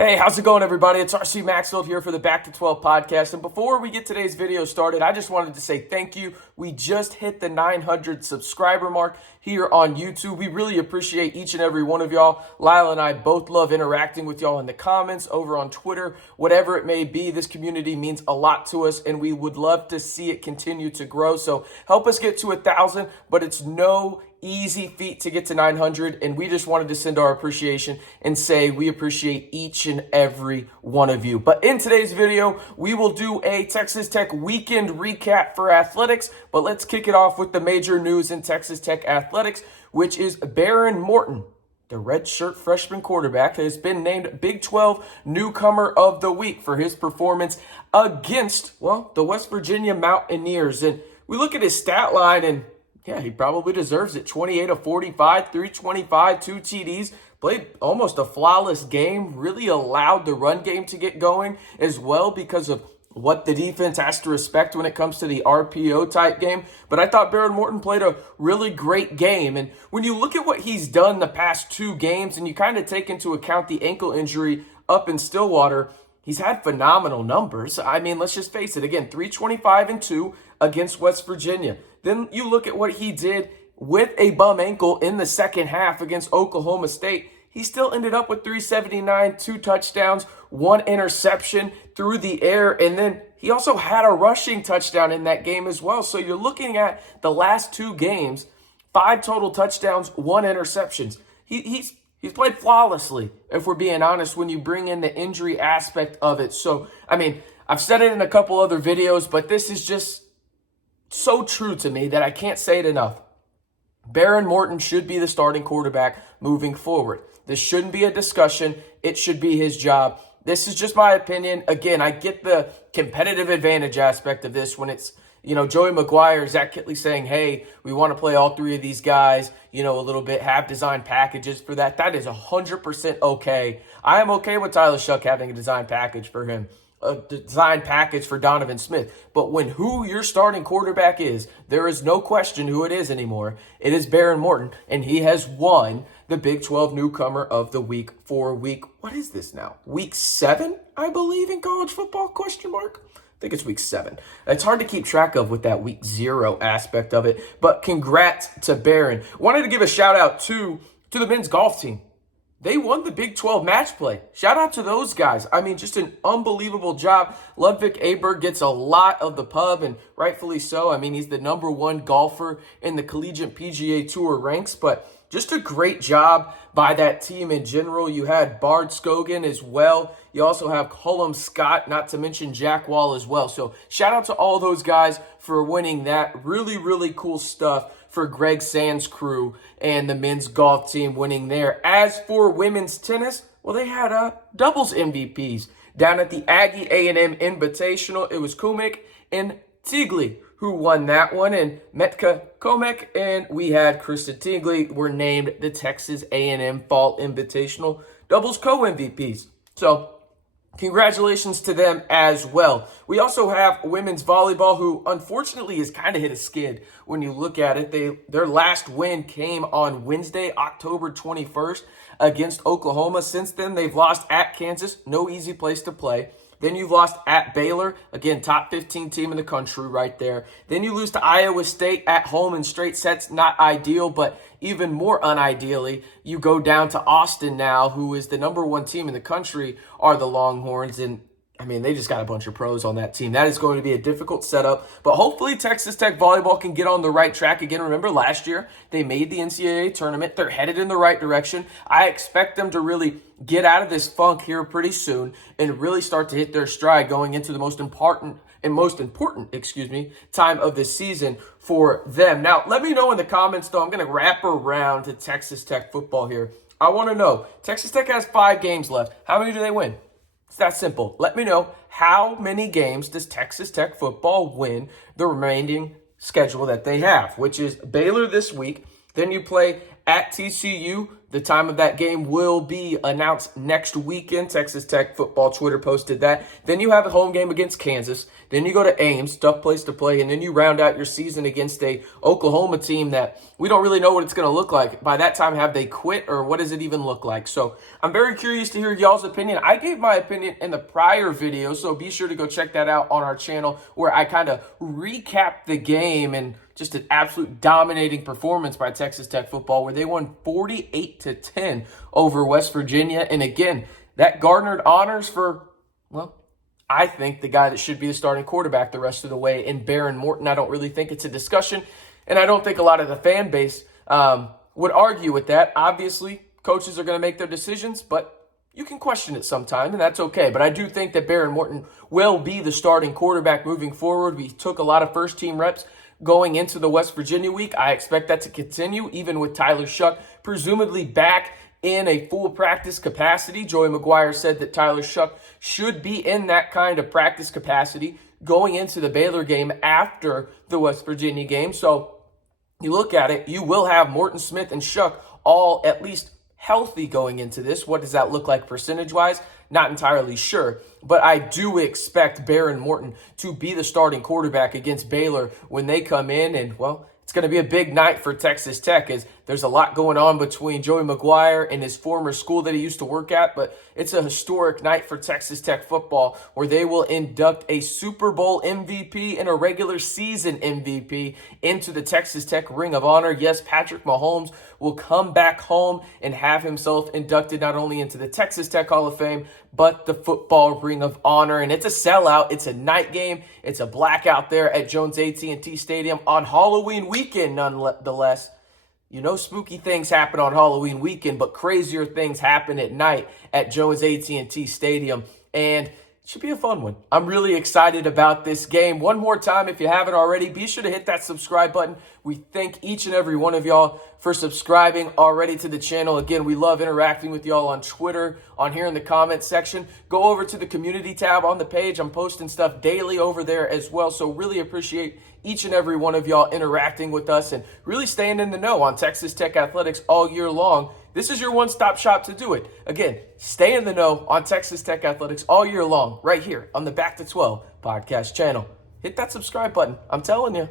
Hey, how's it going, everybody? It's RC Maxfield here for the Back to 12 podcast. And before we get today's video started, I just wanted to say thank you. We just hit the 900 subscriber mark here on YouTube. We really appreciate each and every one of y'all. Lyle and I both love interacting with y'all in the comments, over on Twitter, whatever it may be. This community means a lot to us, and we would love to see it continue to grow. So help us get to 1,000, but it's no easy feat to get to 900, and we just wanted to send our appreciation and say we appreciate each and every one of you. But in today's video, we will do a Texas Tech weekend recap for athletics, but let's kick it off with the major news in Texas Tech athletics, which is Behren Morton, the redshirt freshman quarterback, has been named Big 12 Newcomer of the Week for his performance against, well, the West Virginia Mountaineers. And we look at his stat line, and yeah, he probably deserves it. 28 of 45, 325, 2 TDs. Played almost a flawless game. Really allowed the run game to get going as well because of what the defense has to respect when it comes to the RPO type game. But I thought Behren Morton played a really great game. And when you look at what he's done the past 2 games and you kind of take into account the ankle injury up in Stillwater, he's had phenomenal numbers. I mean, let's just face it. Again, 325 and 2 against West Virginia. Then you look at what he did with a bum ankle in the second half against Oklahoma State. He still ended up with 379, 2 touchdowns, 1 interception through the air. And then he also had a rushing touchdown in that game as well. So you're looking at the last 2 games, 5 total touchdowns, 1 interceptions. He's played flawlessly, if we're being honest, when you bring in the injury aspect of it. So, I mean, I've said it in a couple other videos, but this is just so true to me that I can't say it enough. Behren Morton should be the starting quarterback moving forward. This shouldn't be a discussion. It should be his job. This is just my opinion. Again, I get the competitive advantage aspect of this when it's, Joey McGuire, Zach Kittley saying, hey, we want to play all 3 of these guys, a little bit, have design packages for that. That is 100% okay. I am okay with Tyler Shuck having a design package for him, a design package for Donovan Smith. But when who your starting quarterback is, there is no question who it is anymore. It is Behren Morton, and he has won the Big 12 Newcomer of the Week for what is this now? Week 7, I believe, in college football, question mark? I think it's week 7. It's hard to keep track of with that week 0 aspect of it. But congrats to Behren. Wanted to give a shout out to the men's golf team. They won the Big 12 match play. Shout out to those guys. I mean, just an unbelievable job. Ludwig Aberg gets a lot of the pub, and rightfully so. I mean, he's the #1 golfer in the Collegiate PGA Tour ranks, but just a great job by that team in general. You had Bard Scogan as well. You also have Cullum Scott, not to mention Jack Wall as well. So shout out to all those guys for winning that. Really, really cool stuff for Greg Sand's crew and the men's golf team winning there. As for women's tennis, well, they had doubles MVPs down at the Aggie A&M Invitational. It was Kumik and Tigli who won that one, and Metka Komek and we had Krista Tigli were named the Texas A&M Fall Invitational doubles co-MVPs. So congratulations to them as well. We also have women's volleyball, who unfortunately has kind of hit a skid when you look at it. Their last win came on Wednesday, October 21st against Oklahoma. Since then, they've lost at Kansas, no easy place to play. Then you've lost at Baylor, again, top 15 team in the country right there. Then you lose to Iowa State at home in straight sets, not ideal, but even more unideally, you go down to Austin now, who is the #1 team in the country, are the Longhorns. And I mean, they just got a bunch of pros on that team. That is going to be a difficult setup, but hopefully Texas Tech volleyball can get on the right track again. Remember, last year they made the NCAA tournament. They're headed in the right direction. I expect them to really get out of this funk here pretty soon and really start to hit their stride going into the most important time of the season for them. Now, let me know in the comments, though. I'm going to wrap around to Texas Tech football here. I want to know, Texas Tech has 5 games left. How many do they win? It's that simple. Let me know, how many games does Texas Tech football win the remaining schedule that they have, which is Baylor this week. Then you play at TCU, The time of that game will be announced next weekend. Texas Tech football Twitter posted that. Then you have a home game against Kansas. Then you go to Ames, tough place to play, and then you round out your season against a Oklahoma team that we don't really know what it's going to look like. By that time, have they quit, or what does it even look like? So I'm very curious to hear y'all's opinion. I gave my opinion in the prior video, so be sure to go check that out on our channel, where I kind of recapped the game and just an absolute dominating performance by Texas Tech football, where they won 48-10 over West Virginia. And again, that garnered honors for, well, I think the guy that should be the starting quarterback the rest of the way in Behren Morton. I don't really think it's a discussion, and I don't think a lot of the fan base would argue with that. Obviously, coaches are going to make their decisions, but you can question it sometime, and that's okay. But I do think that Behren Morton will be the starting quarterback moving forward. We took a lot of first-team reps going into the West Virginia week. I expect that to continue, even with Tyler Shuck presumably back in a full practice capacity. Joey McGuire said that Tyler Shuck should be in that kind of practice capacity going into the Baylor game after the West Virginia game. So you look at it, you will have Morton, Smith, and Shuck all at least healthy going into this. What does that look like percentage-wise? Not entirely sure, but I do expect Behren Morton to be the starting quarterback against Baylor when they come in. And, well, it's going to be a big night for Texas Tech, as there's a lot going on between Joey McGuire and his former school that he used to work at. But it's a historic night for Texas Tech football, where they will induct a Super Bowl MVP and a regular season MVP into the Texas Tech Ring of Honor. Yes, Patrick Mahomes will come back home and have himself inducted not only into the Texas Tech Hall of Fame, but the Football Ring of Honor. And it's a sellout. It's a night game. It's a blackout there at Jones AT&T Stadium on Halloween weekend, nonetheless. You know, spooky things happen on Halloween weekend, but crazier things happen at night at Jones AT&T Stadium. And it should be a fun one. I'm really excited about this game. One more time, if you haven't already, be sure to hit that subscribe button. We thank each and every one of y'all for subscribing already to the channel. Again, we love interacting with y'all on Twitter, on here in the comments section. Go over to the community tab on the page. I'm posting stuff daily over there as well. So really appreciate each and every one of y'all interacting with us and really staying in the know on Texas Tech athletics all year long. This is your one-stop shop to do it. Again, stay in the know on Texas Tech athletics all year long right here on the Back to 12 podcast channel. Hit that subscribe button. I'm telling you.